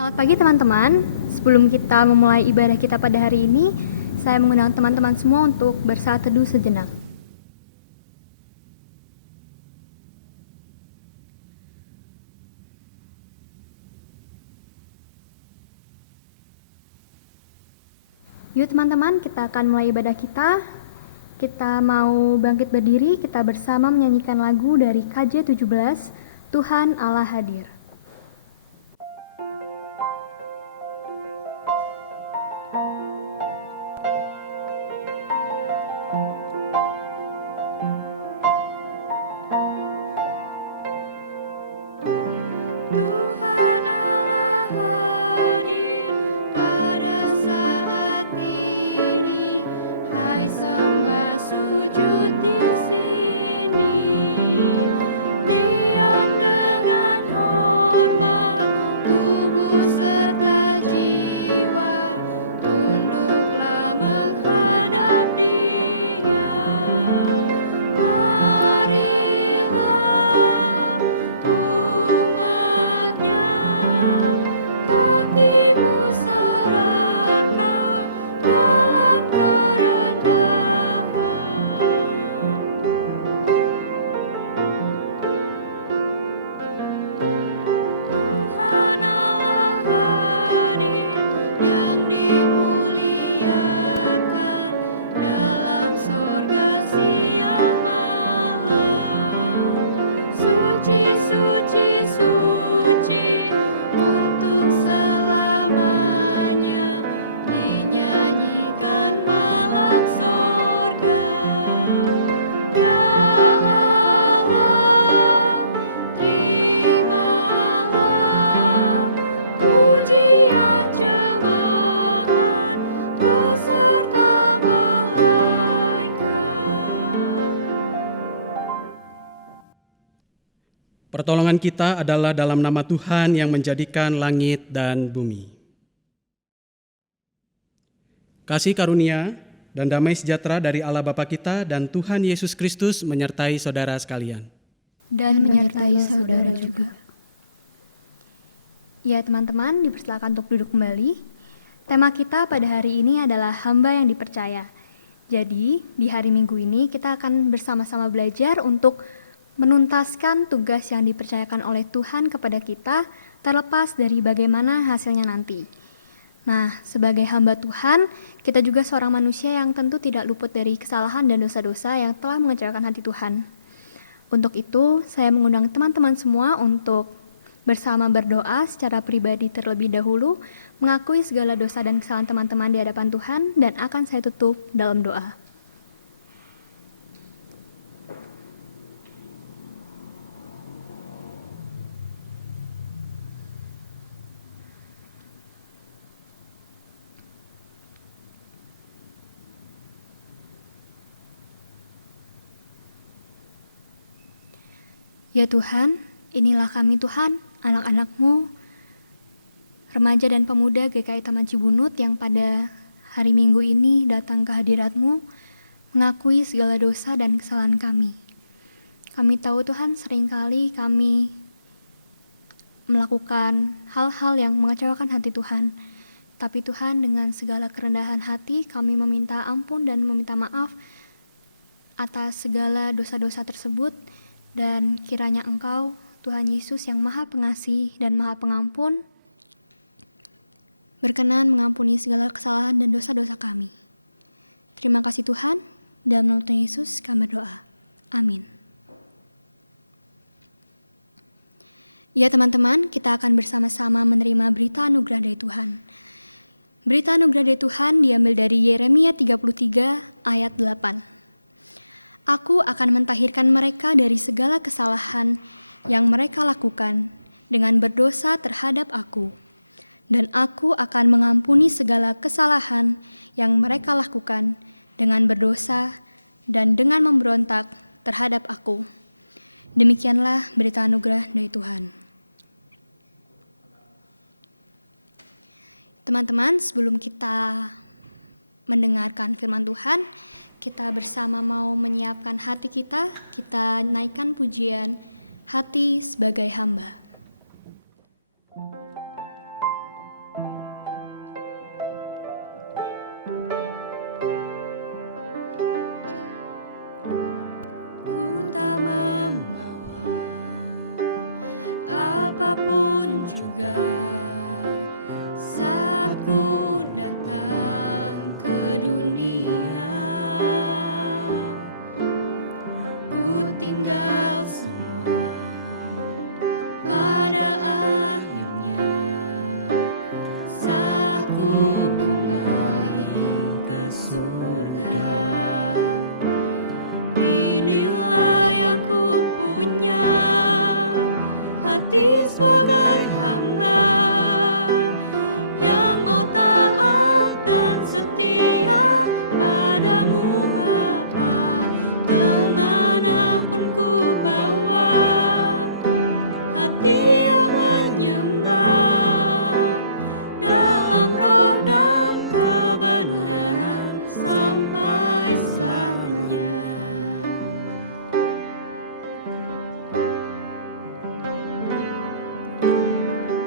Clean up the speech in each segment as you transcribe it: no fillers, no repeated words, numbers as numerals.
Selamat pagi teman-teman. Sebelum kita memulai ibadah kita pada hari ini, saya mengundang teman-teman semua untuk bersaat teduh sejenak. Yuk teman-teman, kita akan mulai ibadah kita. Kita mau bangkit berdiri, kita bersama menyanyikan lagu dari KJ17, Tuhan Allah Hadir. Pertolongan kita adalah dalam nama Tuhan yang menjadikan langit dan bumi. Kasih karunia dan damai sejahtera dari Allah Bapa kita dan Tuhan Yesus Kristus menyertai saudara sekalian. Dan menyertai saudara juga. Ya teman-teman, dipersilakan untuk duduk kembali. Tema kita pada hari ini adalah hamba yang dipercaya. Jadi, di hari Minggu ini kita akan bersama-sama belajar untuk menuntaskan tugas yang dipercayakan oleh Tuhan kepada kita, terlepas dari bagaimana hasilnya nanti. Nah, sebagai hamba Tuhan, kita juga seorang manusia yang tentu tidak luput dari kesalahan dan dosa-dosa yang telah mengecewakan hati Tuhan. Untuk itu, saya mengundang teman-teman semua untuk bersama berdoa secara pribadi terlebih dahulu, mengakui segala dosa dan kesalahan teman-teman di hadapan Tuhan, dan akan saya tutup dalam doa. Ya Tuhan, inilah kami Tuhan, anak-anak-Mu, remaja dan pemuda GKI Taman Cibunut yang pada hari Minggu ini datang ke hadirat-Mu, mengakui segala dosa dan kesalahan kami. Kami tahu Tuhan, seringkali kami melakukan hal-hal yang mengecewakan hati Tuhan. Tapi Tuhan, dengan segala kerendahan hati, kami meminta ampun dan meminta maaf atas segala dosa-dosa tersebut. Dan kiranya Engkau, Tuhan Yesus yang Maha Pengasih dan Maha Pengampun, berkenan mengampuni segala kesalahan dan dosa-dosa kami. Terima kasih Tuhan, dalam nama Tuhan Yesus kami berdoa. Amin. Ya teman-teman, kita akan bersama-sama menerima berita anugerah dari Tuhan. Berita anugerah dari Tuhan diambil dari Yeremia 33 ayat 8. Aku akan mentahirkan mereka dari segala kesalahan yang mereka lakukan dengan berdosa terhadap aku. Dan aku akan mengampuni segala kesalahan yang mereka lakukan dengan berdosa dan dengan memberontak terhadap aku. Demikianlah berita anugerah dari Tuhan. Teman-teman, sebelum kita mendengarkan firman Tuhan, kita bersama mau menyiapkan hati kita naikkan pujian Hati Sebagai Hamba. tinggal semua. Pada akhirnya saat ku kembali ke surga, inilah yang ku punya, hati sebagai hamba yang mau taat dan setia padamu Bapa. Kemanapun ku bawa, hati yang menyembah dalam roh dan kebenaran sampai selamanya.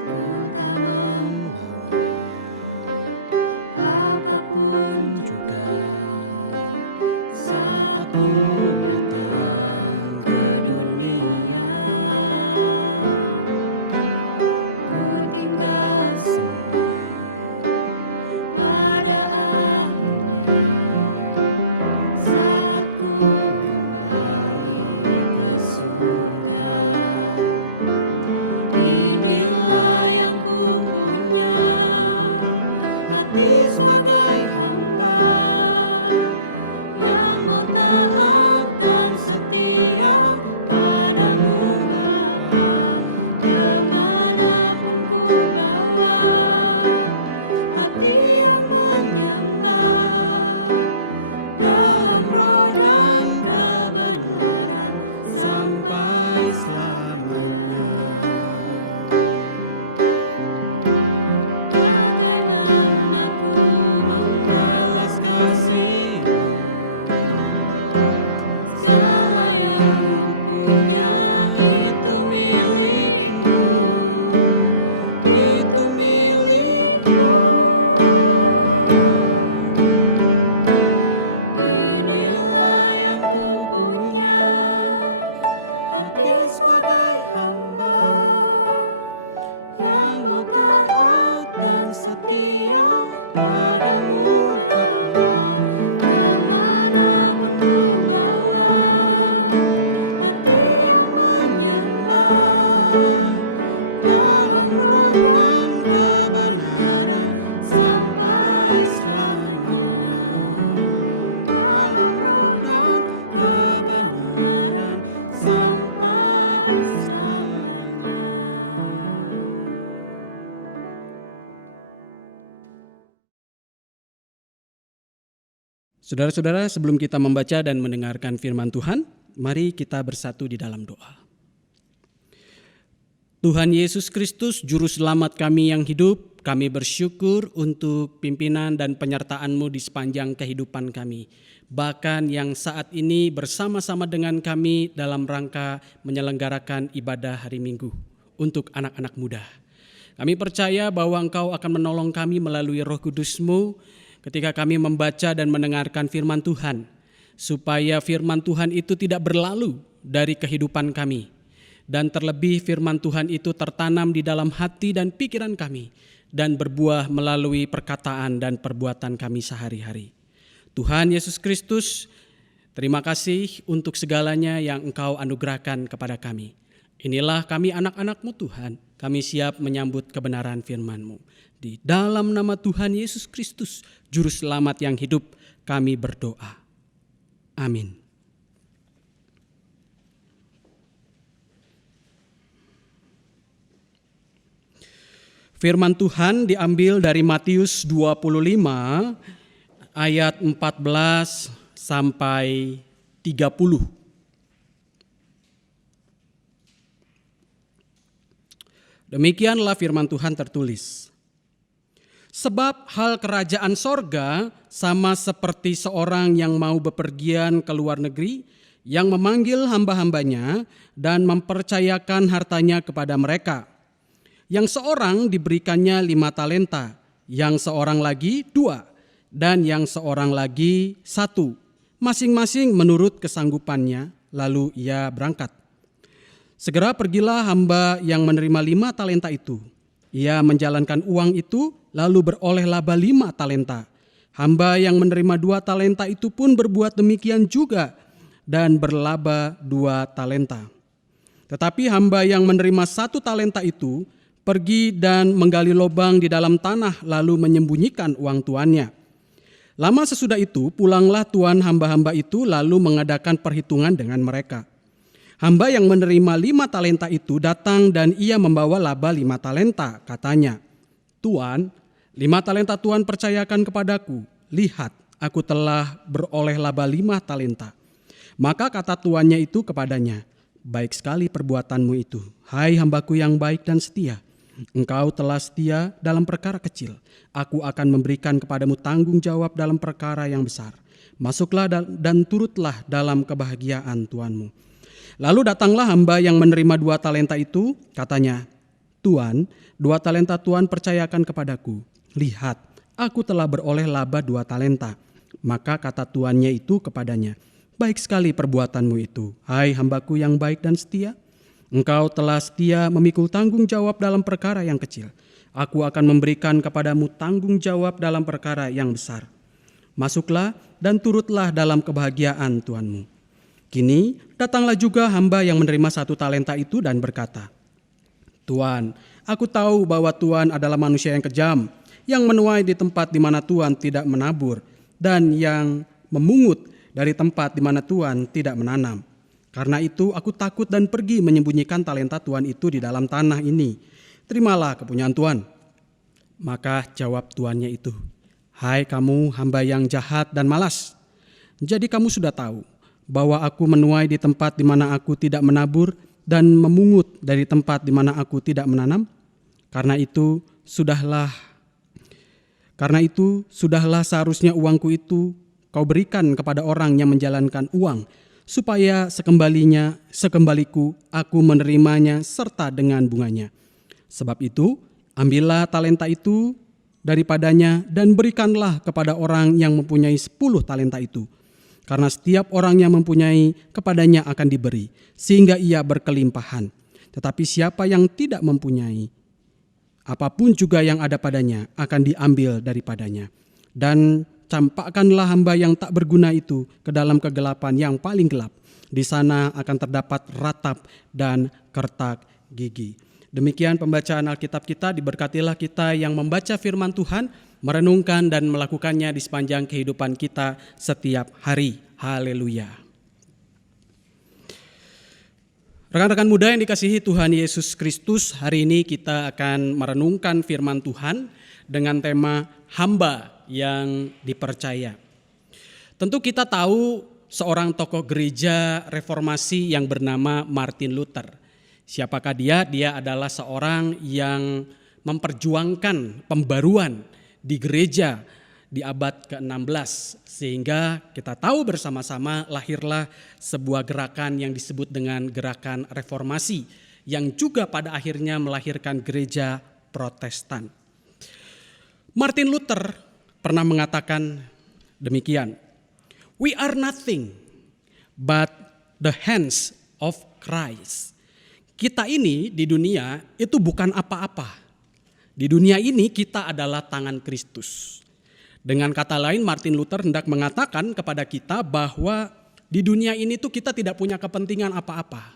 Ku tak membawa apapun juga saat ku datang ke dunia. Ku tinggal semua. Pada akhirnya saat ku kembali ke surga, inilah yang ku punya, hati sebagai hamba yang mau taat dan setia padamu Bapa. Kemanapun ku bawa, hati yang menyembah dalam roh dan kebenaran sampai selamanya. Bagaimana ku membalas kasih-Mu? Segala yang ku punya itu milik-Mu, itu milik-Mu. Inilah yang ku punya, hati sebagai hamba yang mau taat dan setia padamu Bapa. Kemanapun ku bawa, hati yang menyembah dalam roh dan kebenaran sampai selamanya. Dalam roh dan kebenaran sampai selamanya. Saudara-saudara, sebelum kita membaca dan mendengarkan firman Tuhan, mari kita bersatu di dalam doa. Tuhan Yesus Kristus, Juru Selamat kami yang hidup, kami bersyukur untuk pimpinan dan penyertaan-Mu di sepanjang kehidupan kami. Bahkan yang saat ini bersama-sama dengan kami dalam rangka menyelenggarakan ibadah hari Minggu untuk anak-anak muda. Kami percaya bahwa Engkau akan menolong kami melalui Roh Kudus-Mu ketika kami membaca dan mendengarkan firman Tuhan, supaya firman Tuhan itu tidak berlalu dari kehidupan kami, dan terlebih firman Tuhan itu tertanam di dalam hati dan pikiran kami, dan berbuah melalui perkataan dan perbuatan kami sehari-hari. Tuhan Yesus Kristus, terima kasih untuk segalanya yang Engkau anugerahkan kepada kami. Inilah kami anak-anak-Mu Tuhan, kami siap menyambut kebenaran firman-Mu. Di dalam nama Tuhan Yesus Kristus, Juru Selamat yang hidup, kami berdoa. Amin. Firman Tuhan diambil dari Matius 25 ayat 14 sampai 30. Demikianlah firman Tuhan tertulis. Sebab hal kerajaan sorga sama seperti seorang yang mau bepergian ke luar negeri, yang memanggil hamba-hambanya dan mempercayakan hartanya kepada mereka. Yang seorang diberikannya 5 talenta, yang seorang lagi 2, dan yang seorang lagi 1, masing-masing menurut kesanggupannya, lalu ia berangkat. Segera pergilah hamba yang menerima 5 talenta itu. Ia menjalankan uang itu, lalu beroleh laba 5 talenta. Hamba yang menerima 2 talenta itu pun berbuat demikian juga. dan berlaba 2 talenta. Tetapi hamba yang menerima 1 talenta itu pergi dan menggali lubang di dalam tanah lalu menyembunyikan uang tuannya. Lama sesudah itu pulanglah tuan hamba-hamba itu lalu mengadakan perhitungan dengan mereka. Hamba yang menerima 5 talenta itu datang dan ia membawa laba 5 talenta. Katanya, "Tuan, 5 talenta Tuan percayakan kepadaku. Lihat, aku telah beroleh laba 5 talenta." Maka kata tuannya itu kepadanya, "Baik sekali perbuatanmu itu, hai hambaku yang baik dan setia. Engkau telah setia dalam perkara kecil. Aku akan memberikan kepadamu tanggung jawab dalam perkara yang besar. Masuklah dan turutlah dalam kebahagiaan tuanmu." Lalu datanglah hamba yang menerima 2 talenta itu, katanya, "Tuan, 2 talenta Tuan percayakan kepadaku. Lihat, aku telah beroleh laba 2 talenta." Maka kata tuannya itu kepadanya, "Baik sekali perbuatanmu itu, hai hambaku yang baik dan setia. Engkau telah setia memikul tanggung jawab dalam perkara yang kecil. Aku akan memberikan kepadamu tanggung jawab dalam perkara yang besar. Masuklah dan turutlah dalam kebahagiaan tuanmu." Kini datanglah juga hamba yang menerima 1 talenta itu dan berkata, "Tuan, aku tahu bahwa Tuan adalah manusia yang kejam, yang menuai di tempat di mana Tuan tidak menabur, dan yang memungut dari tempat di mana Tuan tidak menanam. Karena itu aku takut dan pergi menyembunyikan talenta Tuan itu di dalam tanah ini. Terimalah kepunyaan Tuan." Maka jawab tuannya itu, "Hai kamu hamba yang jahat dan malas. Jadi kamu sudah tahu bahwa aku menuai di tempat di mana aku tidak menabur dan memungut dari tempat di mana aku tidak menanam? Karena itu sudahlah seharusnya uangku itu kau berikan kepada orang yang menjalankan uang, supaya sekembaliku aku menerimanya serta dengan bunganya. Sebab itu, ambillah talenta itu daripadanya dan berikanlah kepada orang yang mempunyai 10 talenta itu. Karena setiap orang yang mempunyai kepadanya akan diberi, sehingga ia berkelimpahan. Tetapi siapa yang tidak mempunyai, apapun juga yang ada padanya akan diambil daripadanya. Dan campakkanlah hamba yang tak berguna itu ke dalam kegelapan yang paling gelap. Di sana akan terdapat ratap dan kertak gigi." Demikian pembacaan Alkitab kita. Diberkatilah kita yang membaca firman Tuhan, merenungkan dan melakukannya di sepanjang kehidupan kita setiap hari. Haleluya. Rekan-rekan muda yang dikasihi Tuhan Yesus Kristus, hari ini kita akan merenungkan firman Tuhan dengan tema hamba yang dipercaya. Tentu kita tahu seorang tokoh gereja reformasi yang bernama Martin Luther. Siapakah dia? Dia adalah seorang yang memperjuangkan pembaruan di gereja di abad ke-16. Sehingga kita tahu bersama-sama lahirlah sebuah gerakan yang disebut dengan gerakan reformasi, yang juga pada akhirnya melahirkan gereja Protestan. Martin Luther pernah mengatakan demikian, "We are nothing but the hands of Christ." Kita ini di dunia itu bukan apa-apa. Di dunia ini kita adalah tangan Kristus. Dengan kata lain, Martin Luther hendak mengatakan kepada kita bahwa di dunia ini tuh kita tidak punya kepentingan apa-apa.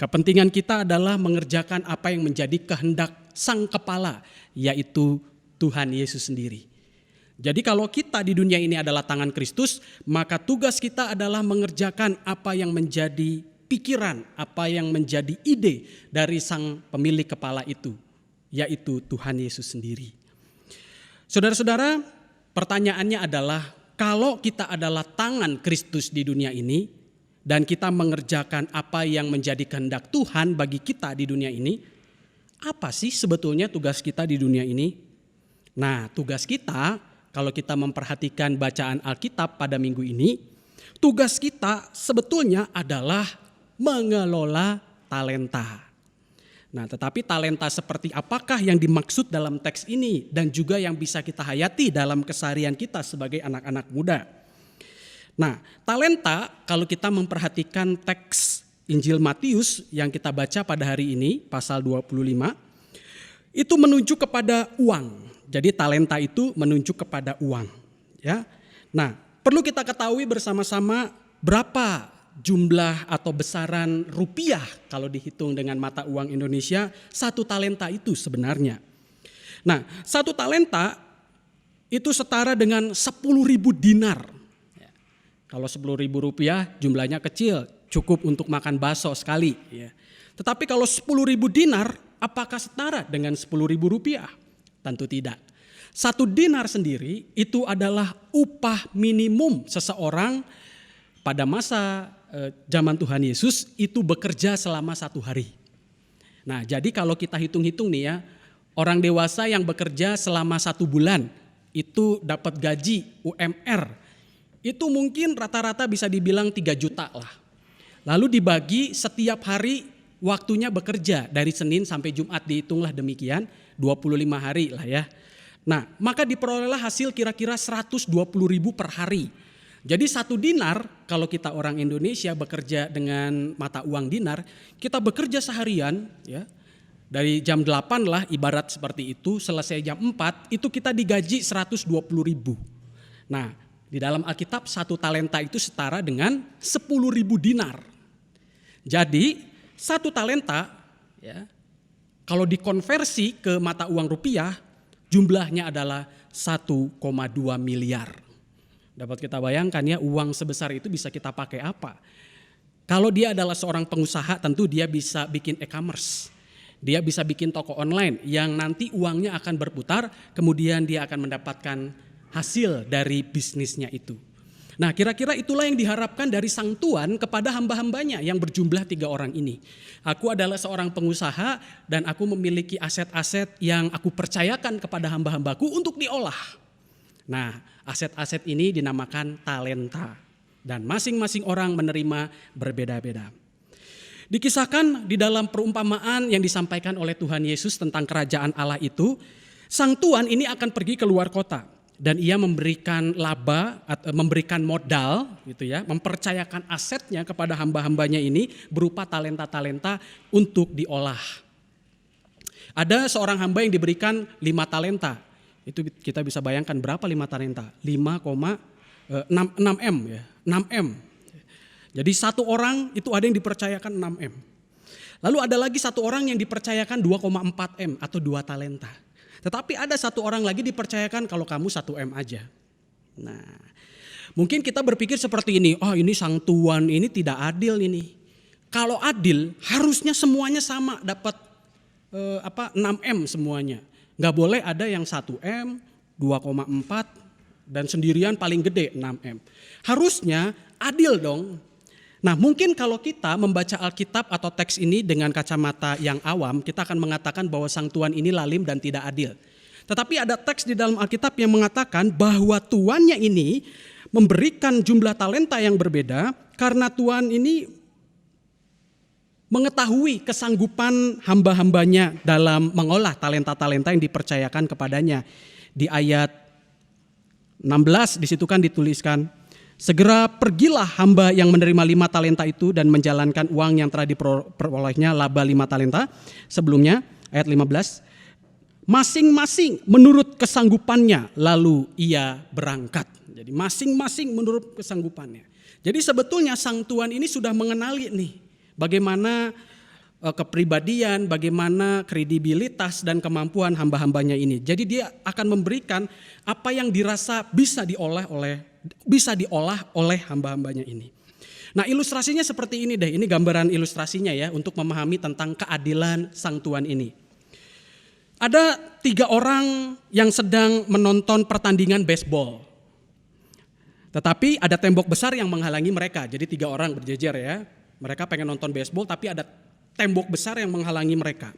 Kepentingan kita adalah mengerjakan apa yang menjadi kehendak Sang Kepala, yaitu Tuhan Yesus sendiri. Jadi kalau kita di dunia ini adalah tangan Kristus, maka tugas kita adalah mengerjakan apa yang menjadi pikiran, apa yang menjadi ide dari Sang Pemilik Kepala itu, yaitu Tuhan Yesus sendiri. Saudara-saudara, pertanyaannya adalah, kalau kita adalah tangan Kristus di dunia ini dan kita mengerjakan apa yang menjadi kehendak Tuhan bagi kita di dunia ini, apa sih sebetulnya tugas kita di dunia ini? Nah, tugas kita kalau kita memperhatikan bacaan Alkitab pada minggu ini, tugas kita sebetulnya adalah mengelola talenta. Nah, tetapi talenta seperti apakah yang dimaksud dalam teks ini dan juga yang bisa kita hayati dalam keseharian kita sebagai anak-anak muda? Nah, talenta kalau kita memperhatikan teks Injil Matius yang kita baca pada hari ini, pasal 25, itu menunjuk kepada uang. Jadi talenta itu menunjuk kepada uang. Ya. Nah, perlu kita ketahui bersama-sama berapa jumlah atau besaran rupiah kalau dihitung dengan mata uang Indonesia 1 talenta itu sebenarnya. Nah, 1 talenta itu setara dengan 10.000 dinar. Kalau 10.000 rupiah jumlahnya kecil, cukup untuk makan bakso sekali. Ya. Tetapi kalau 10.000 dinar, apakah setara dengan 10.000 rupiah? Tentu tidak. 1 dinar sendiri itu adalah upah minimum seseorang pada masa zaman Tuhan Yesus itu bekerja selama 1 hari. Nah, jadi kalau kita hitung-hitung nih ya, orang dewasa yang bekerja selama 1 bulan itu dapat gaji UMR. Itu mungkin rata-rata bisa dibilang 3 juta lah. Lalu dibagi setiap hari waktunya bekerja dari Senin sampai Jumat, dihitunglah demikian 25 hari lah ya. Nah, maka diperolehlah hasil kira-kira 120.000 per hari. Jadi 1 dinar, kalau kita orang Indonesia bekerja dengan mata uang dinar, kita bekerja seharian ya. Dari jam 8 lah ibarat seperti itu, selesai jam 4 itu kita digaji 120.000. Nah, di dalam Alkitab 1 talenta itu setara dengan 10.000 dinar. Jadi 1 talenta ya, kalau dikonversi ke mata uang rupiah, jumlahnya adalah 1,2 miliar. Dapat kita bayangkan ya, uang sebesar itu bisa kita pakai apa? Kalau dia adalah seorang pengusaha, tentu dia bisa bikin e-commerce. Dia bisa bikin toko online yang nanti uangnya akan berputar, kemudian dia akan mendapatkan hasil dari bisnisnya itu. Nah, kira-kira itulah yang diharapkan dari Sang Tuan kepada hamba-hambanya yang berjumlah 3 orang ini. Aku adalah seorang pengusaha dan aku memiliki aset-aset yang aku percayakan kepada hamba-hambaku untuk diolah. Nah, aset-aset ini dinamakan talenta dan masing-masing orang menerima berbeda-beda. Dikisahkan di dalam perumpamaan yang disampaikan oleh Tuhan Yesus tentang kerajaan Allah itu, Sang Tuan ini akan pergi ke luar kota. Dan ia memberikan laba, memberikan modal gitu ya, mempercayakan asetnya kepada hamba-hambanya ini berupa talenta-talenta untuk diolah. Ada seorang hamba yang diberikan 5 talenta. Itu kita bisa bayangkan berapa 5 talenta? 5,6 M ya, 6 M. Jadi 1 orang itu ada yang dipercayakan 6 M. Lalu ada lagi 1 orang yang dipercayakan 2,4 M atau 2 talenta. Tetapi ada 1 orang lagi dipercayakan kalau kamu 1 M aja. Nah, mungkin kita berpikir seperti ini, oh ini Sang Tuan ini tidak adil ini. Kalau adil harusnya semuanya sama dapat 6 M semuanya. Gak boleh ada yang 1 M, 2,4 dan sendirian paling gede 6 M. Harusnya adil dong. Nah, mungkin kalau kita membaca Alkitab atau teks ini dengan kacamata yang awam, kita akan mengatakan bahwa Sang Tuan ini lalim dan tidak adil. Tetapi ada teks di dalam Alkitab yang mengatakan bahwa tuannya ini memberikan jumlah talenta yang berbeda karena Tuan ini mengetahui kesanggupan hamba-hambanya dalam mengolah talenta-talenta yang dipercayakan kepadanya. Di ayat 16 di situ kan dituliskan, segera pergilah hamba yang menerima 5 talenta itu dan menjalankan uang yang telah diperolehnya laba 5 talenta. Sebelumnya ayat 15, masing-masing menurut kesanggupannya lalu ia berangkat. Jadi masing-masing menurut kesanggupannya. Jadi sebetulnya Sang Tuan ini sudah mengenali nih bagaimana kepribadian, bagaimana kredibilitas dan kemampuan hamba-hambanya ini. Jadi dia akan memberikan apa yang dirasa bisa diolah oleh hamba-hambanya ini. Nah, ilustrasinya seperti ini deh. Ini gambaran ilustrasinya ya untuk memahami tentang keadilan Sang Tuan ini. Ada 3 orang yang sedang menonton pertandingan baseball. Tetapi ada tembok besar yang menghalangi mereka. Jadi 3 orang berjejer ya. Mereka pengen nonton baseball tapi ada tembok besar yang menghalangi mereka.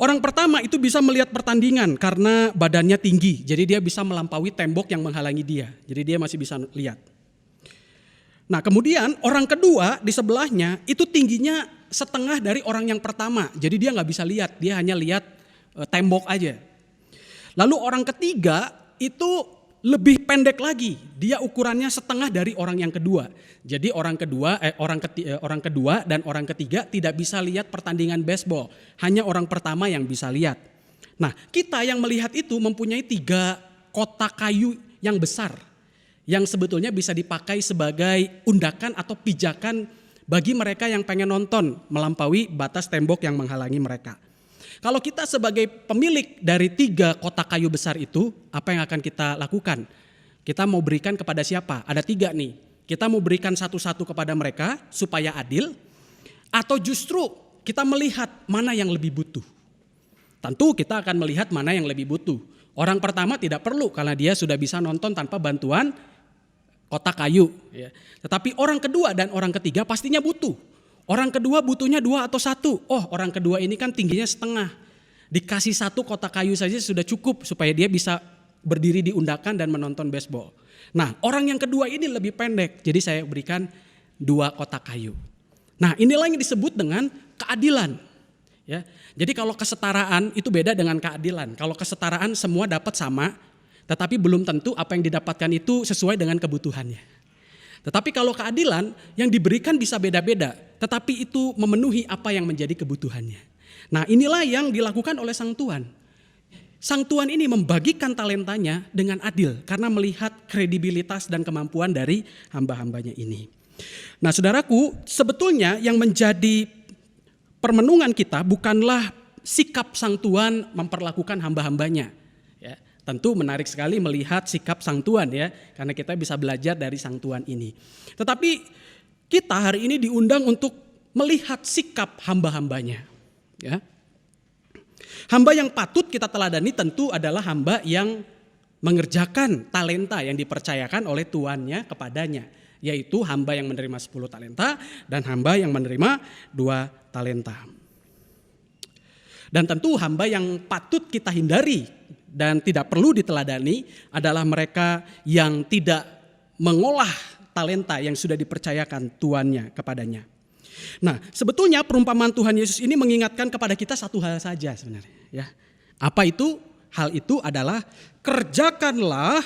Orang pertama itu bisa melihat pertandingan karena badannya tinggi. Jadi dia bisa melampaui tembok yang menghalangi dia. Jadi dia masih bisa lihat. Nah, kemudian orang kedua di sebelahnya itu tingginya setengah dari orang yang pertama. Jadi dia gak bisa lihat, dia hanya lihat tembok aja. Lalu orang ketiga itu lebih pendek lagi, dia ukurannya setengah dari orang yang kedua. Jadi orang kedua dan orang ketiga tidak bisa lihat pertandingan baseball, hanya orang pertama yang bisa lihat. Nah, kita yang melihat itu mempunyai 3 kotak kayu yang besar, yang sebetulnya bisa dipakai sebagai undakan atau pijakan bagi mereka yang pengen nonton melampaui batas tembok yang menghalangi mereka. Kalau kita sebagai pemilik dari 3 kotak kayu besar itu, apa yang akan kita lakukan? Kita mau berikan kepada siapa? Ada 3 nih. Kita mau berikan satu-satu kepada mereka supaya adil, atau justru kita melihat mana yang lebih butuh. Tentu kita akan melihat mana yang lebih butuh. Orang pertama tidak perlu karena dia sudah bisa nonton tanpa bantuan kotak kayu. Ya. Tetapi orang kedua dan orang ketiga pastinya butuh. Orang kedua butuhnya 2 atau 1. Oh, orang kedua ini kan tingginya setengah. Dikasih 1 kotak kayu saja sudah cukup supaya dia bisa berdiri di undakan dan menonton baseball. Nah, orang yang kedua ini lebih pendek. Jadi saya berikan 2 kotak kayu. Nah, inilah yang disebut dengan keadilan. Ya. Jadi kalau kesetaraan itu beda dengan keadilan. Kalau kesetaraan semua dapat sama, tetapi belum tentu apa yang didapatkan itu sesuai dengan kebutuhannya. Tetapi kalau keadilan yang diberikan bisa beda-beda, tetapi itu memenuhi apa yang menjadi kebutuhannya. Nah, inilah yang dilakukan oleh Sang Tuan. Sang Tuan ini membagikan talentanya dengan adil karena melihat kredibilitas dan kemampuan dari hamba-hambanya ini. Nah, saudaraku, sebetulnya yang menjadi permenungan kita bukanlah sikap Sang Tuan memperlakukan hamba-hambanya. Ya, tentu menarik sekali melihat sikap Sang Tuan ya, karena kita bisa belajar dari Sang Tuan ini. Tetapi kita hari ini diundang untuk melihat sikap hamba-hambanya. Ya. Hamba yang patut kita teladani tentu adalah hamba yang mengerjakan talenta yang dipercayakan oleh tuannya kepadanya. Yaitu hamba yang menerima 10 talenta dan hamba yang menerima 2 talenta. Dan tentu hamba yang patut kita hindari dan tidak perlu diteladani adalah mereka yang tidak mengolah talenta yang sudah dipercayakan tuannya kepadanya. Nah, sebetulnya perumpamaan Tuhan Yesus ini mengingatkan kepada kita satu hal saja sebenarnya. Ya. Apa itu? Hal itu adalah kerjakanlah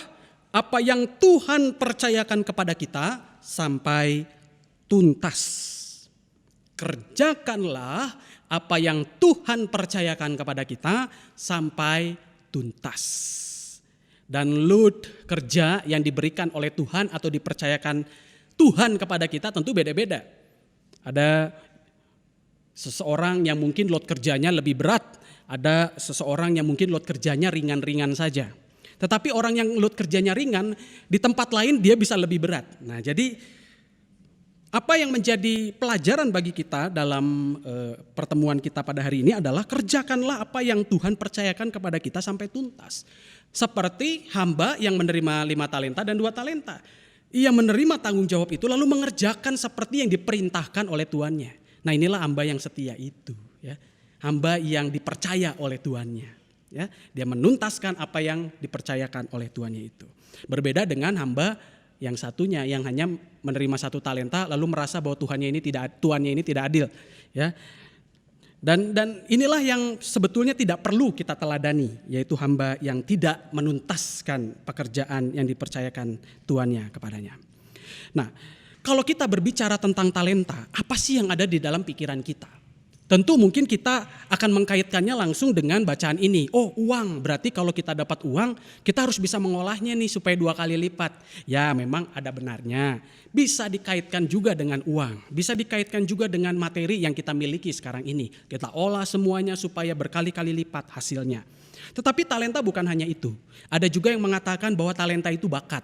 apa yang Tuhan percayakan kepada kita sampai tuntas. Kerjakanlah apa yang Tuhan percayakan kepada kita sampai tuntas. Dan load kerja yang diberikan oleh Tuhan atau dipercayakan Tuhan kepada kita tentu beda-beda. Ada seseorang yang mungkin load kerjanya lebih berat, ada seseorang yang mungkin load kerjanya ringan-ringan saja. Tetapi orang yang load kerjanya ringan, di tempat lain dia bisa lebih berat. Nah, jadi apa yang menjadi pelajaran bagi kita dalam pertemuan kita pada hari ini adalah kerjakanlah apa yang Tuhan percayakan kepada kita sampai tuntas. Seperti hamba yang menerima 5 talenta dan 2 talenta. Ia menerima tanggung jawab itu lalu mengerjakan seperti yang diperintahkan oleh tuannya. Nah, inilah hamba yang setia itu. Ya. Hamba yang dipercaya oleh tuannya. Ya. Dia menuntaskan apa yang dipercayakan oleh tuannya itu. Berbeda dengan hamba yang satunya yang hanya menerima 1 talenta lalu merasa bahwa tuannya ini tidak adil. Ya. Dan inilah yang sebetulnya tidak perlu kita teladani, yaitu hamba yang tidak menuntaskan pekerjaan yang dipercayakan tuannya kepadanya. Nah, kalau kita berbicara tentang talenta, apa sih yang ada di dalam pikiran kita? Tentu mungkin kita akan mengkaitkannya langsung dengan bacaan ini. Oh, uang, berarti kalau kita dapat uang, kita harus bisa mengolahnya nih supaya 2 kali lipat. Ya, memang ada benarnya. Bisa dikaitkan juga dengan uang, bisa dikaitkan juga dengan materi yang kita miliki sekarang ini. Kita olah semuanya supaya berkali-kali lipat hasilnya. Tetapi talenta bukan hanya itu. Ada juga yang mengatakan bahwa talenta itu bakat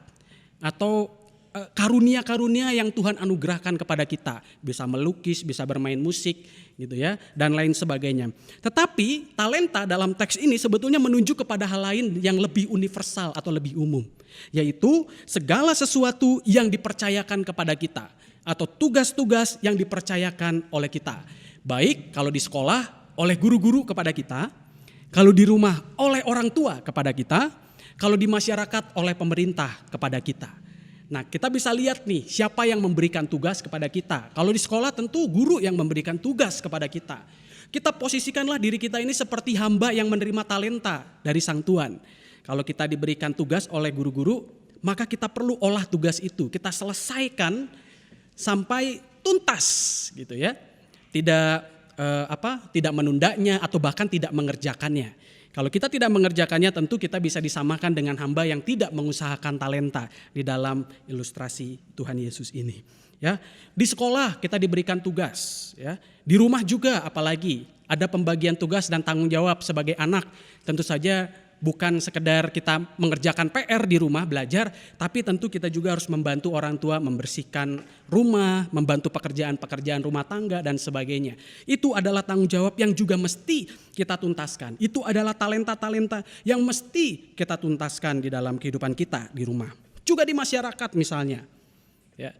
atau karunia-karunia yang Tuhan anugerahkan kepada kita. Bisa melukis, bisa bermain musik gitu ya, dan lain sebagainya. Tetapi talenta dalam teks ini sebetulnya menunjuk kepada hal lain yang lebih universal atau lebih umum. Yaitu segala sesuatu yang dipercayakan kepada kita. Atau tugas-tugas yang dipercayakan oleh kita. Baik kalau di sekolah oleh guru-guru kepada kita. Kalau di rumah oleh orang tua kepada kita. Kalau di masyarakat oleh pemerintah kepada kita. Nah, kita bisa lihat nih siapa yang memberikan tugas kepada kita. Kalau di sekolah tentu guru yang memberikan tugas kepada kita. Kita posisikanlah diri kita ini seperti hamba yang menerima talenta dari Sang Tuan. Kalau kita diberikan tugas oleh guru-guru, maka kita perlu olah tugas itu. Kita selesaikan sampai tuntas gitu ya. Tidak tidak menundanya atau bahkan tidak mengerjakannya. Kalau kita tidak mengerjakannya, tentu kita bisa disamakan dengan hamba yang tidak mengusahakan talenta di dalam ilustrasi Tuhan Yesus ini. Ya, di sekolah kita diberikan tugas, ya. Di rumah juga apalagi ada pembagian tugas dan tanggung jawab sebagai anak. Tentu saja bukan sekedar kita mengerjakan PR di rumah belajar, tapi tentu kita juga harus membantu orang tua membersihkan rumah, membantu pekerjaan-pekerjaan rumah tangga dan sebagainya. Itu adalah tanggung jawab yang juga mesti kita tuntaskan. Itu adalah talenta-talenta yang mesti kita tuntaskan di dalam kehidupan kita di rumah. Juga di masyarakat misalnya. Ya.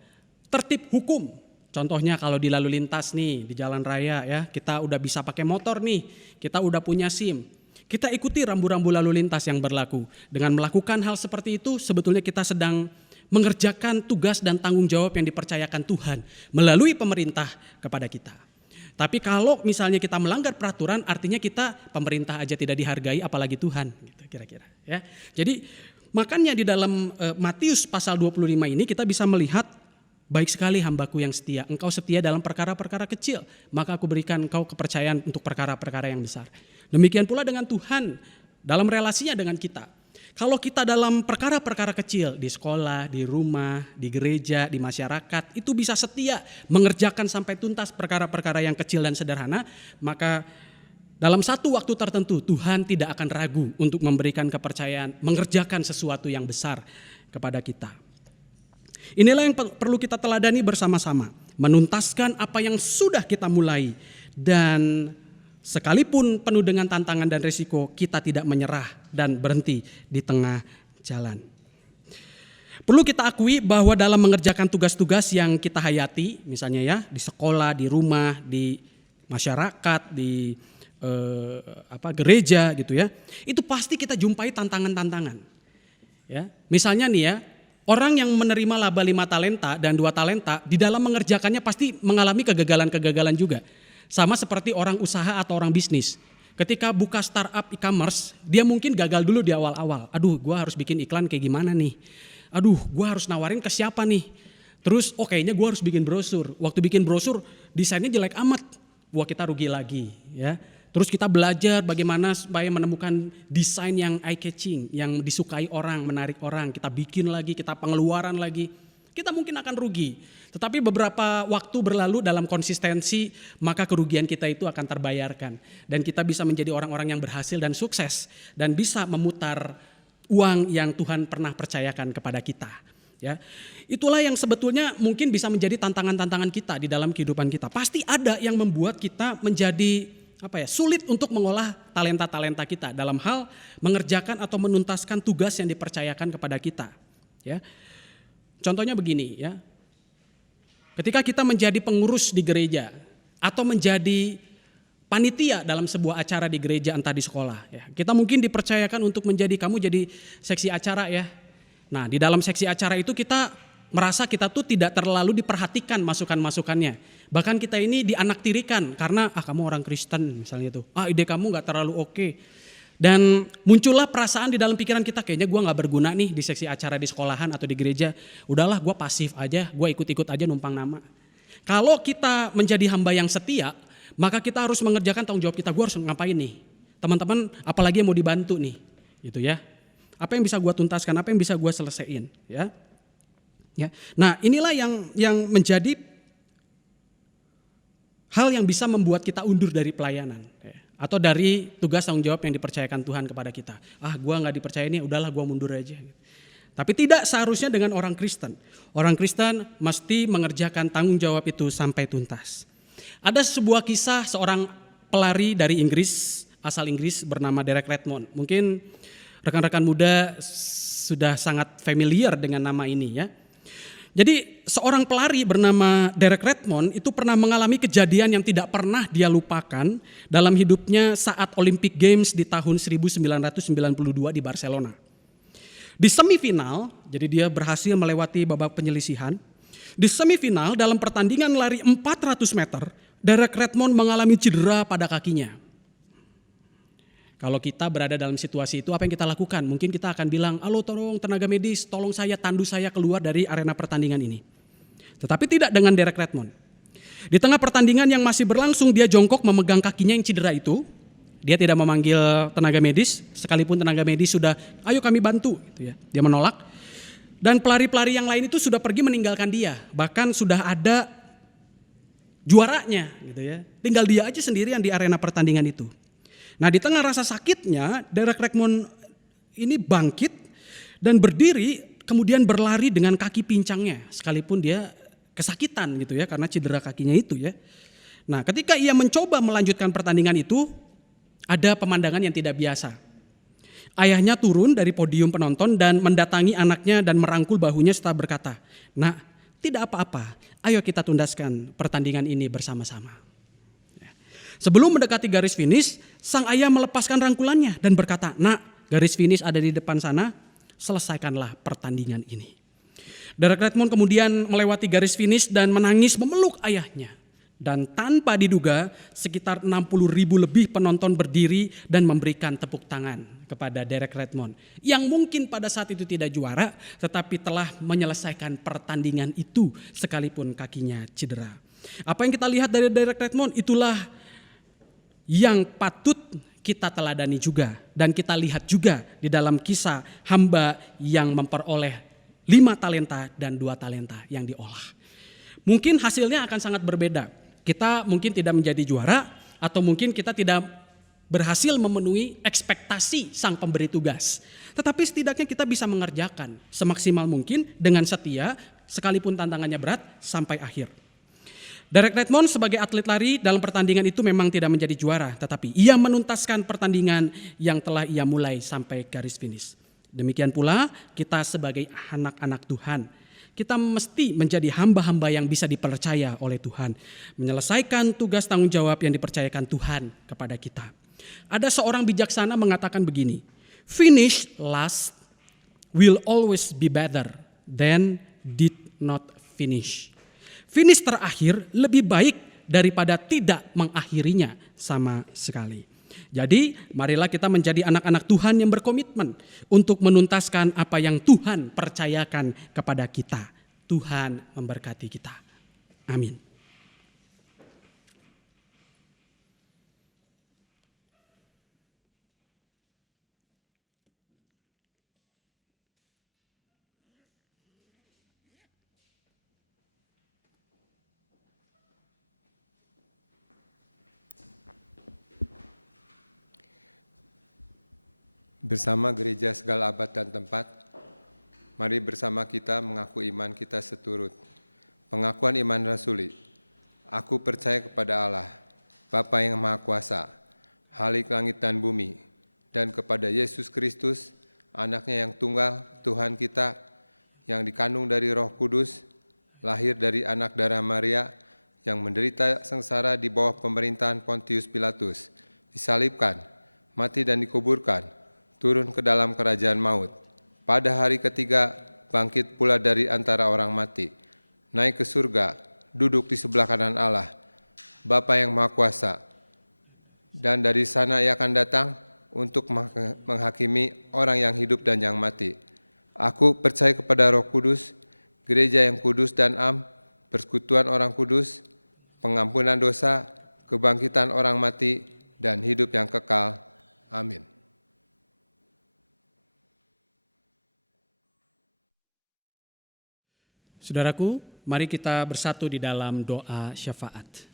Tertib hukum. Contohnya kalau di lalu lintas nih, di jalan raya ya, kita udah bisa pakai motor nih, kita udah punya SIM. Kita ikuti rambu-rambu lalu lintas yang berlaku. Dengan melakukan hal seperti itu, sebetulnya kita sedang mengerjakan tugas dan tanggung jawab yang dipercayakan Tuhan melalui pemerintah kepada kita. Tapi kalau misalnya kita melanggar peraturan, artinya kita pemerintah aja tidak dihargai, apalagi Tuhan, gitu kira-kira. Ya. Jadi makanya di dalam Matius pasal 25 ini kita bisa melihat, baik sekali hambaku yang setia, engkau setia dalam perkara-perkara kecil, maka aku berikan engkau kepercayaan untuk perkara-perkara yang besar. Demikian pula dengan Tuhan dalam relasinya dengan kita. Kalau kita dalam perkara-perkara kecil di sekolah, di rumah, di gereja, di masyarakat, itu bisa setia mengerjakan sampai tuntas perkara-perkara yang kecil dan sederhana, maka dalam satu waktu tertentu Tuhan tidak akan ragu untuk memberikan kepercayaan, mengerjakan sesuatu yang besar kepada kita. Inilah yang perlu kita teladani bersama-sama, menuntaskan apa yang sudah kita mulai, dan sekalipun penuh dengan tantangan dan risiko, kita tidak menyerah dan berhenti di tengah jalan. Perlu kita akui bahwa dalam mengerjakan tugas-tugas yang kita hayati, misalnya ya di sekolah, di rumah, di masyarakat, di gereja gitu ya, itu pasti kita jumpai tantangan-tantangan. Ya, misalnya nih ya, orang yang menerima laba 5 talenta dan 2 talenta di dalam mengerjakannya pasti mengalami kegagalan-kegagalan juga. Sama seperti orang usaha atau orang bisnis. Ketika buka startup e-commerce, dia mungkin gagal dulu di awal-awal. Aduh, gue harus bikin iklan kayak gimana nih? Aduh, gue harus nawarin ke siapa nih? Terus, kayaknya gue harus bikin brosur. Waktu bikin brosur, desainnya jelek amat. Wah, kita rugi lagi, ya. Terus kita belajar bagaimana supaya menemukan desain yang eye-catching, yang disukai orang, menarik orang. Kita bikin lagi, kita pengeluaran lagi. Kita mungkin akan rugi. Tetapi beberapa waktu berlalu dalam konsistensi, maka kerugian kita itu akan terbayarkan. Dan kita bisa menjadi orang-orang yang berhasil dan sukses. Dan bisa memutar uang yang Tuhan pernah percayakan kepada kita. Ya, itulah yang sebetulnya mungkin bisa menjadi tantangan-tantangan kita di dalam kehidupan kita. Pasti ada yang membuat kita menjadi sulit untuk mengolah talenta-talenta kita dalam hal mengerjakan atau menuntaskan tugas yang dipercayakan kepada kita. Ya. Contohnya begini ya, ketika kita menjadi pengurus di gereja atau menjadi panitia dalam sebuah acara di gereja entah di sekolah, ya, kita mungkin dipercayakan untuk kamu jadi seksi acara ya. Nah di dalam seksi acara itu kita merasa kita tuh tidak terlalu diperhatikan masukan-masukannya. Bahkan kita ini dianaktirikan karena kamu orang Kristen misalnya tuh, ide kamu gak terlalu oke. Dan muncullah perasaan di dalam pikiran kita, kayaknya gue gak berguna nih di seksi acara di sekolahan atau di gereja. Udahlah gue pasif aja, gue ikut-ikut aja numpang nama. Kalau kita menjadi hamba yang setia, maka kita harus mengerjakan tanggung jawab kita. Gue harus ngapain nih? Teman-teman apalagi yang mau dibantu nih, gitu ya. Apa yang bisa gue tuntaskan, apa yang bisa gue selesaiin, ya. Ya. Nah inilah yang menjadi hal yang bisa membuat kita undur dari pelayanan. Ya. Atau dari tugas tanggung jawab yang dipercayakan Tuhan kepada kita. Gue gak dipercaya ini, udahlah gue mundur aja. Tapi tidak seharusnya dengan orang Kristen. Orang Kristen mesti mengerjakan tanggung jawab itu sampai tuntas. Ada sebuah kisah seorang pelari dari Inggris, asal Inggris bernama Derek Redmond. Mungkin rekan-rekan muda sudah sangat familiar dengan nama ini ya. Jadi seorang pelari bernama Derek Redmond itu pernah mengalami kejadian yang tidak pernah dia lupakan dalam hidupnya saat Olympic Games di tahun 1992 di Barcelona. Di semifinal, jadi dia berhasil melewati babak penyelisihan. Di semifinal dalam pertandingan lari 400 meter, Derek Redmond mengalami cedera pada kakinya. Kalau kita berada dalam situasi itu, apa yang kita lakukan? Mungkin kita akan bilang, halo tolong tenaga medis, tolong saya, tandu saya keluar dari arena pertandingan ini. Tetapi tidak dengan Derek Redmond. Di tengah pertandingan yang masih berlangsung, dia jongkok memegang kakinya yang cedera itu. Dia tidak memanggil tenaga medis, sekalipun tenaga medis sudah, ayo kami bantu, gitu ya. Dia menolak. Dan pelari-pelari yang lain itu sudah pergi meninggalkan dia. Bahkan sudah ada juaranya, gitu ya. Tinggal dia aja sendirian di arena pertandingan itu. Nah, di tengah rasa sakitnya, Derek Redmond ini bangkit dan berdiri, kemudian berlari dengan kaki pincangnya, sekalipun dia kesakitan gitu ya, karena cedera kakinya itu ya. Nah, ketika ia mencoba melanjutkan pertandingan itu, ada pemandangan yang tidak biasa. Ayahnya turun dari podium penonton dan mendatangi anaknya dan merangkul bahunya serta berkata, "Nak, tidak apa-apa, ayo kita tuntaskan pertandingan ini bersama-sama." Sebelum mendekati garis finish, sang ayah melepaskan rangkulannya dan berkata, "Nak, garis finish ada di depan sana, selesaikanlah pertandingan ini." Derek Redmond kemudian melewati garis finish dan menangis memeluk ayahnya. Dan tanpa diduga sekitar 60.000 lebih penonton berdiri dan memberikan tepuk tangan kepada Derek Redmond. Yang mungkin pada saat itu tidak juara tetapi telah menyelesaikan pertandingan itu sekalipun kakinya cedera. Apa yang kita lihat dari Derek Redmond itulah yang patut kita teladani juga. Dan kita lihat juga di dalam kisah hamba yang memperoleh 5 talenta dan 2 talenta yang diolah. Mungkin hasilnya akan sangat berbeda. Kita mungkin tidak menjadi juara atau mungkin kita tidak berhasil memenuhi ekspektasi sang pemberi tugas. Tetapi setidaknya kita bisa mengerjakan semaksimal mungkin dengan setia sekalipun tantangannya berat sampai akhir. Derek Redmond sebagai atlet lari dalam pertandingan itu memang tidak menjadi juara, tetapi ia menuntaskan pertandingan yang telah ia mulai sampai garis finish. Demikian pula kita sebagai anak-anak Tuhan. Kita mesti menjadi hamba-hamba yang bisa dipercaya oleh Tuhan. Menyelesaikan tugas tanggung jawab yang dipercayakan Tuhan kepada kita. Ada seorang bijaksana mengatakan begini, "Finish last will always be better than did not finish." Finish terakhir lebih baik daripada tidak mengakhirinya sama sekali. Jadi marilah kita menjadi anak-anak Tuhan yang berkomitmen untuk menuntaskan apa yang Tuhan percayakan kepada kita. Tuhan memberkati kita. Amin. Bersama gereja segala abad dan tempat, mari bersama kita mengaku iman kita seturut. Pengakuan iman rasuli. Aku percaya kepada Allah, Bapa yang Maha Kuasa, Khalik langit dan bumi, dan kepada Yesus Kristus, anaknya yang tunggal, Tuhan kita, yang dikandung dari Roh Kudus, lahir dari anak darah Maria, yang menderita sengsara di bawah pemerintahan Pontius Pilatus, disalibkan, mati dan dikuburkan, turun ke dalam kerajaan maut. Pada hari ketiga bangkit pula dari antara orang mati, naik ke surga, duduk di sebelah kanan Allah, Bapa yang Maha Kuasa. Dan dari sana ia akan datang untuk menghakimi orang yang hidup dan yang mati. Aku percaya kepada Roh Kudus, gereja yang kudus dan am, persekutuan orang kudus, pengampunan dosa, kebangkitan orang mati, dan hidup yang kekal. Amin. Saudaraku, mari kita bersatu di dalam doa syafaat.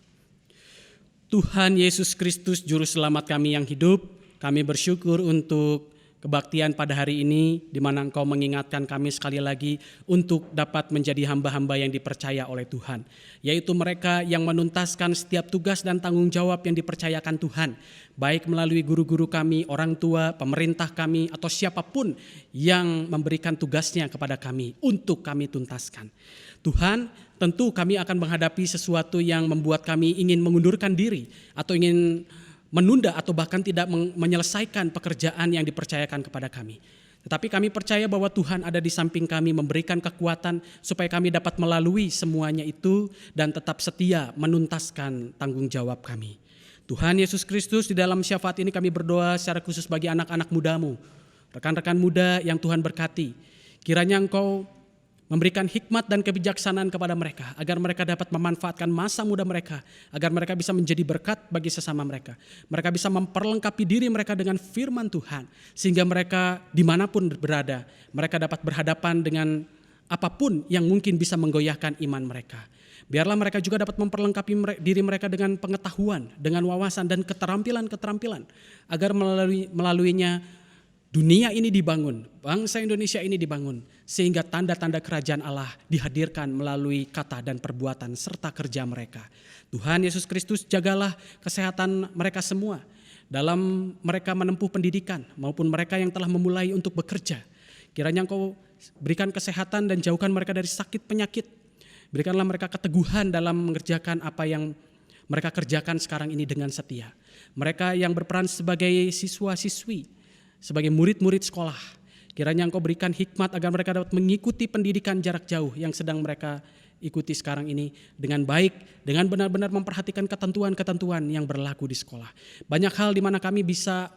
Tuhan Yesus Kristus, Juru Selamat kami yang hidup, kami bersyukur untuk kebaktian pada hari ini, di mana Engkau mengingatkan kami sekali lagi untuk dapat menjadi hamba-hamba yang dipercaya oleh Tuhan. Yaitu mereka yang menuntaskan setiap tugas dan tanggung jawab yang dipercayakan Tuhan. Baik melalui guru-guru kami, orang tua, pemerintah kami, atau siapapun yang memberikan tugasnya kepada kami untuk kami tuntaskan. Tuhan, tentu kami akan menghadapi sesuatu yang membuat kami ingin mengundurkan diri atau ingin menunda atau bahkan tidak menyelesaikan pekerjaan yang dipercayakan kepada kami. Tetapi kami percaya bahwa Tuhan ada di samping kami memberikan kekuatan supaya kami dapat melalui semuanya itu dan tetap setia menuntaskan tanggung jawab kami. Tuhan Yesus Kristus, di dalam syafaat ini kami berdoa secara khusus bagi anak-anak mudamu, rekan-rekan muda yang Tuhan berkati. Kiranya Engkau memberikan hikmat dan kebijaksanaan kepada mereka, agar mereka dapat memanfaatkan masa muda mereka, agar mereka bisa menjadi berkat bagi sesama mereka. Mereka bisa memperlengkapi diri mereka dengan firman Tuhan, sehingga mereka dimanapun berada, mereka dapat berhadapan dengan apapun yang mungkin bisa menggoyahkan iman mereka. Biarlah mereka juga dapat memperlengkapi diri mereka dengan pengetahuan, dengan wawasan dan keterampilan-keterampilan, agar melaluinya dunia ini dibangun, bangsa Indonesia ini dibangun, sehingga tanda-tanda kerajaan Allah dihadirkan melalui kata dan perbuatan serta kerja mereka. Tuhan Yesus Kristus, jagalah kesehatan mereka semua dalam mereka menempuh pendidikan maupun mereka yang telah memulai untuk bekerja. Kiranya Engkau berikan kesehatan dan jauhkan mereka dari sakit penyakit. Berikanlah mereka keteguhan dalam mengerjakan apa yang mereka kerjakan sekarang ini dengan setia. Mereka yang berperan sebagai siswa-siswi, sebagai murid-murid sekolah, kiranya Engkau berikan hikmat agar mereka dapat mengikuti pendidikan jarak jauh yang sedang mereka ikuti sekarang ini dengan baik, dengan benar-benar memperhatikan ketentuan-ketentuan yang berlaku di sekolah. Banyak hal di mana kami bisa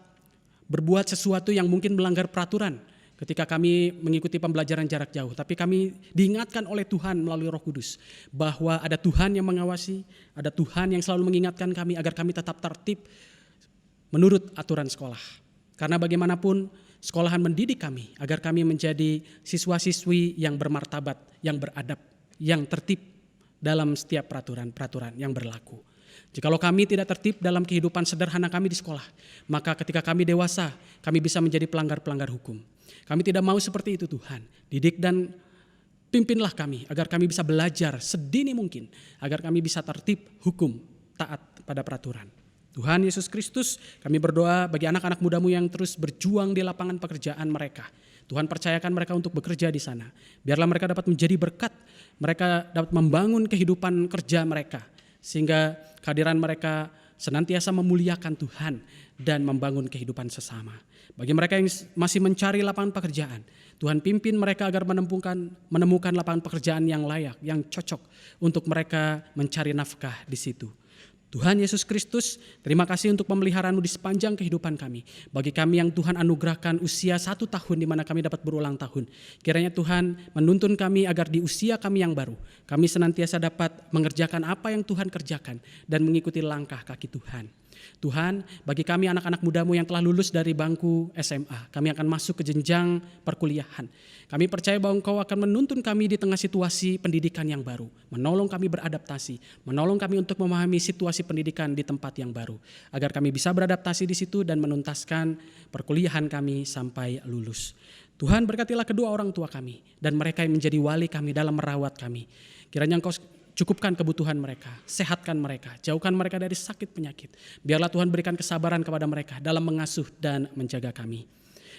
berbuat sesuatu yang mungkin melanggar peraturan ketika kami mengikuti pembelajaran jarak jauh, tapi kami diingatkan oleh Tuhan melalui Roh Kudus bahwa ada Tuhan yang mengawasi, ada Tuhan yang selalu mengingatkan kami agar kami tetap tertib menurut aturan sekolah. Karena bagaimanapun sekolahan mendidik kami agar kami menjadi siswa-siswi yang bermartabat, yang beradab, yang tertib dalam setiap peraturan-peraturan yang berlaku. Jikalau kami tidak tertib dalam kehidupan sederhana kami di sekolah, maka ketika kami dewasa, kami bisa menjadi pelanggar-pelanggar hukum. Kami tidak mau seperti itu Tuhan. Didik dan pimpinlah kami agar kami bisa belajar sedini mungkin, agar kami bisa tertib, hukum, taat pada peraturan. Tuhan Yesus Kristus, kami berdoa bagi anak-anak mudamu yang terus berjuang di lapangan pekerjaan mereka. Tuhan percayakan mereka untuk bekerja di sana. Biarlah mereka dapat menjadi berkat, mereka dapat membangun kehidupan kerja mereka, sehingga kehadiran mereka senantiasa memuliakan Tuhan dan membangun kehidupan sesama. Bagi mereka yang masih mencari lapangan pekerjaan, Tuhan pimpin mereka agar menemukan lapangan pekerjaan yang layak, yang cocok untuk mereka mencari nafkah di situ. Tuhan Yesus Kristus, terima kasih untuk pemeliharaan-Mu di sepanjang kehidupan kami. Bagi kami yang Tuhan anugerahkan usia 1 tahun di mana kami dapat berulang tahun. Kiranya Tuhan menuntun kami agar di usia kami yang baru, kami senantiasa dapat mengerjakan apa yang Tuhan kerjakan dan mengikuti langkah kaki Tuhan. Tuhan, bagi kami anak-anak mudamu yang telah lulus dari bangku SMA, kami akan masuk ke jenjang perkuliahan. Kami percaya bahwa Engkau akan menuntun kami di tengah situasi pendidikan yang baru, menolong kami beradaptasi, menolong kami untuk memahami situasi pendidikan di tempat yang baru, agar kami bisa beradaptasi di situ dan menuntaskan perkuliahan kami sampai lulus. Tuhan, berkatilah kedua orang tua kami dan mereka yang menjadi wali kami dalam merawat kami. Kiranya Engkau cukupkan kebutuhan mereka, sehatkan mereka, jauhkan mereka dari sakit penyakit. Biarlah Tuhan berikan kesabaran kepada mereka dalam mengasuh dan menjaga kami.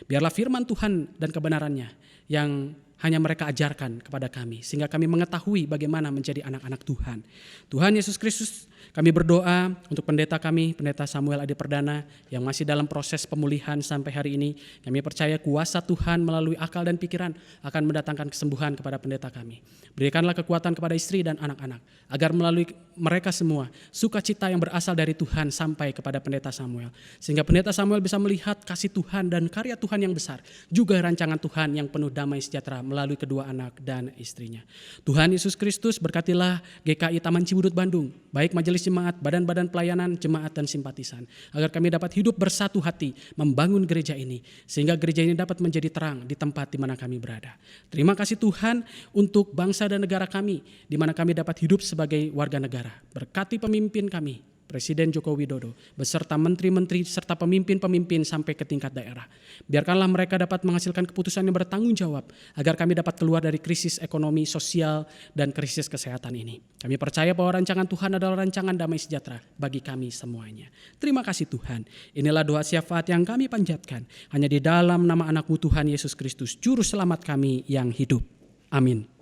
Biarlah firman Tuhan dan kebenarannya yang hanya mereka ajarkan kepada kami, sehingga kami mengetahui bagaimana menjadi anak-anak Tuhan. Tuhan Yesus Kristus, kami berdoa untuk pendeta kami, Pendeta Samuel Adi Perdana yang masih dalam proses pemulihan sampai hari ini. Kami percaya kuasa Tuhan melalui akal dan pikiran akan mendatangkan kesembuhan kepada pendeta kami. Berikanlah kekuatan kepada istri dan anak-anak, agar melalui mereka semua sukacita yang berasal dari Tuhan sampai kepada Pendeta Samuel. Sehingga Pendeta Samuel bisa melihat kasih Tuhan dan karya Tuhan yang besar, juga rancangan Tuhan yang penuh damai sejahtera melalui kedua anak dan istrinya. Tuhan Yesus Kristus, berkatilah GKI Taman Cibudut Bandung, baik majelis jemaat, badan-badan pelayanan, jemaat dan simpatisan, agar kami dapat hidup bersatu hati membangun gereja ini, sehingga gereja ini dapat menjadi terang di tempat di mana kami berada. Terima kasih Tuhan untuk bangsa dan negara kami, di mana kami dapat hidup sebagai warga negara. Berkati pemimpin kami, Presiden Joko Widodo, beserta menteri-menteri serta pemimpin-pemimpin sampai ke tingkat daerah. Biarkanlah mereka dapat menghasilkan keputusan yang bertanggung jawab agar kami dapat keluar dari krisis ekonomi, sosial, dan krisis kesehatan ini. Kami percaya bahwa rancangan Tuhan adalah rancangan damai sejahtera bagi kami semuanya. Terima kasih Tuhan. Inilah doa syafaat yang kami panjatkan hanya di dalam nama anak-Mu Tuhan Yesus Kristus, Juru Selamat kami yang hidup. Amin.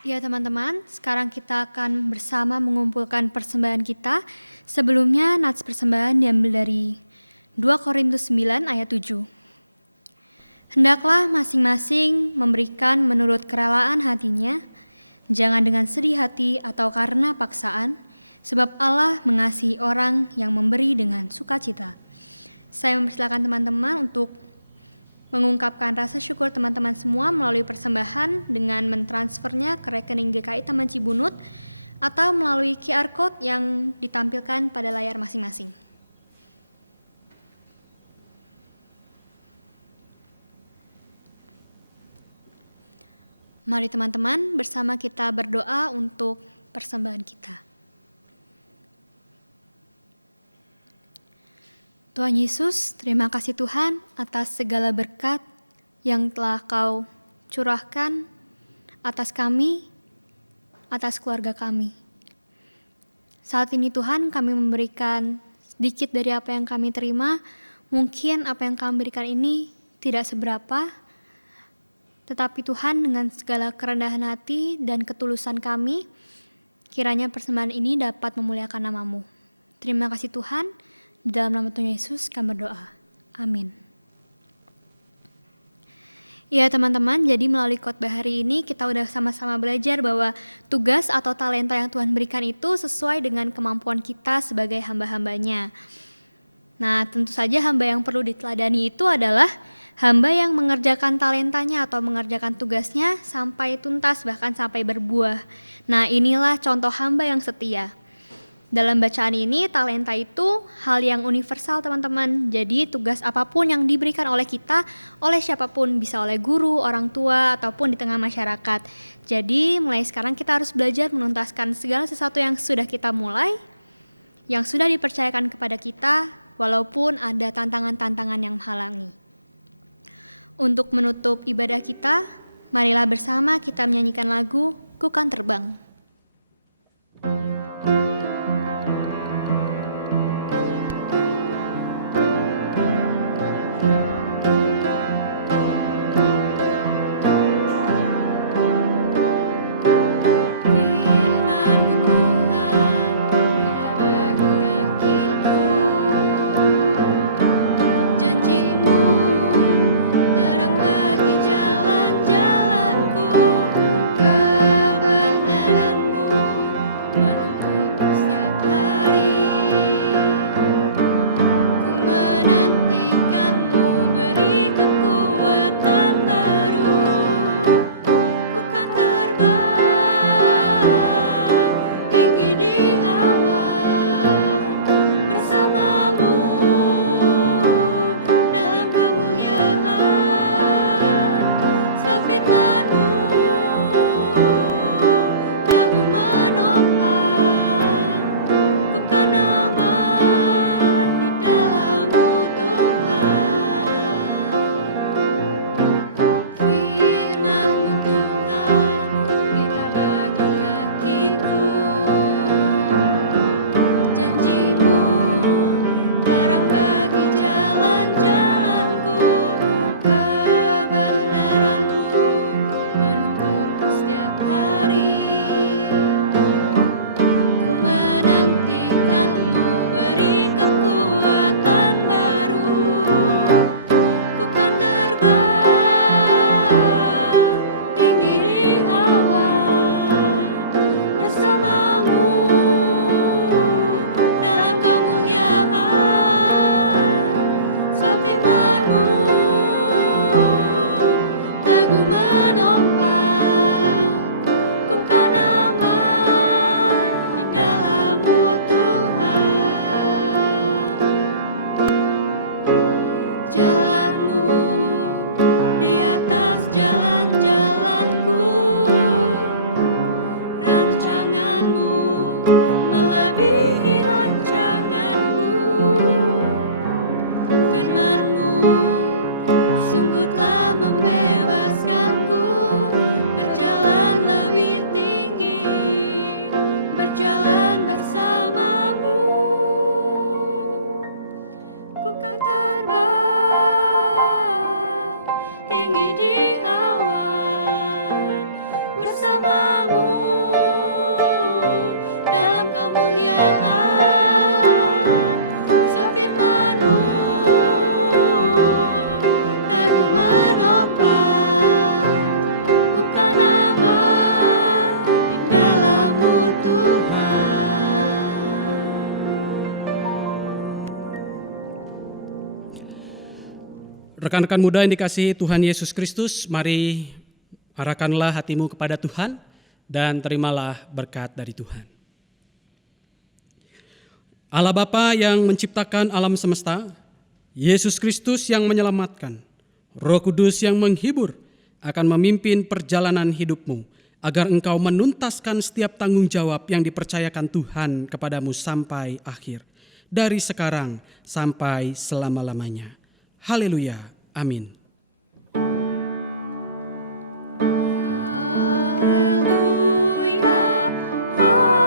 Ya teman-teman, sekarang kita akan bersama mengumpulkan persembahan kita. Sebelumnya nats persembahan diambil dari 2 Korintus 9 ayat 7. Hendaklah masing-masing memberikan menurut kerelaan hatinya, Jangan dengan sedih hati atau karena paksaan, sebab Allah mengasihi orang yang memberi dengan sukacita. Saya mempersilakan teman-teman untuk mengungkapkan rasa syukur teman-teman semua melalui persembahan dengan mentransfernya ke rekening GKI Taman Cibunut atau melalui QR Code yang ditampilkan pada layar masing-masing. Mari teman-teman bersama kita berdoa untuk persembahan kita. Tuhan Yesus, terima kasih Tuhan atas segala berkat yang telah Kau curahkan atas kami, atas keluarga kami. Saat ini Tuhan, kami memberikan sedikit dari apa yang kami terima. Mungkin apa yang kami berikan ini tidak seberapa, tetapi Tuhan dengan segala kerendahan hati dan ketulusan kami, kiranya persembahan ini dapat memuliakan nama-Mu. Terima kasih Tuhan, di dalam nama Tuhan Yesus kami berdoa. Amin. Ya teman-teman, jadi melalui khotbah hari ini kita udah sama-sama belajar bahwa tugas atau talenta yang Tuhan berikan itu sesuai dengan kemampuan kita sebagai hamba-hambanya. Nah, tentu saja hamba yang perlu diteladani itu adalah hamba yang mengerjakan talentanya atau mengerjakan tugasnya sampai tuntas, bahkan sampai berbuah. Nah, inilah contoh hamba yang setia. Dalam bacaan ini, talenta itu hal yang universal teman-teman. Jadi tugas apapun yang diberikan oleh kita, oleh siapapun, bisa oleh guru, orang tua, ataupun di tengah masyarakat. Jadi mulai sekarang kita harus belajar menuntaskan segala sesuatu yang sudah kita mulai, yang sudah dipercayakan kepada kita, walaupun ada tantangan-tantangan yang menghalangi. Untuk menutup ibadah kita, marilah bersama kita menyanyikan lagu Ku Kan Terbang. Rekan-rekan muda yang dikasihi Tuhan Yesus Kristus, mari arahkanlah hatimu kepada Tuhan dan terimalah berkat dari Tuhan. Allah Bapa yang menciptakan alam semesta, Yesus Kristus yang menyelamatkan, Roh Kudus yang menghibur akan memimpin perjalanan hidupmu agar engkau menuntaskan setiap tanggung jawab yang dipercayakan Tuhan kepadamu sampai akhir, dari sekarang sampai selama-lamanya. Haleluya. Amin. Haleluya, haleluya,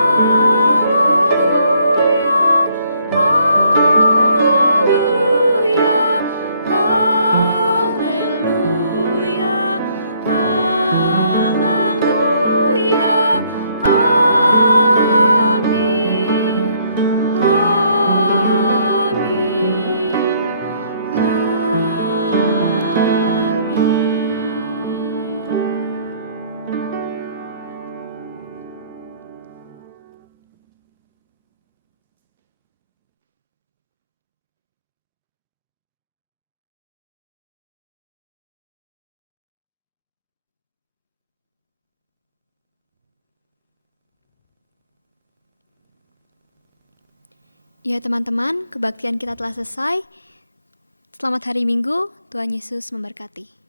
haleluya, haleluya, haleluya, amin, Ya teman-teman, kebaktian kita telah selesai. Selamat hari Minggu, Tuhan Yesus memberkati.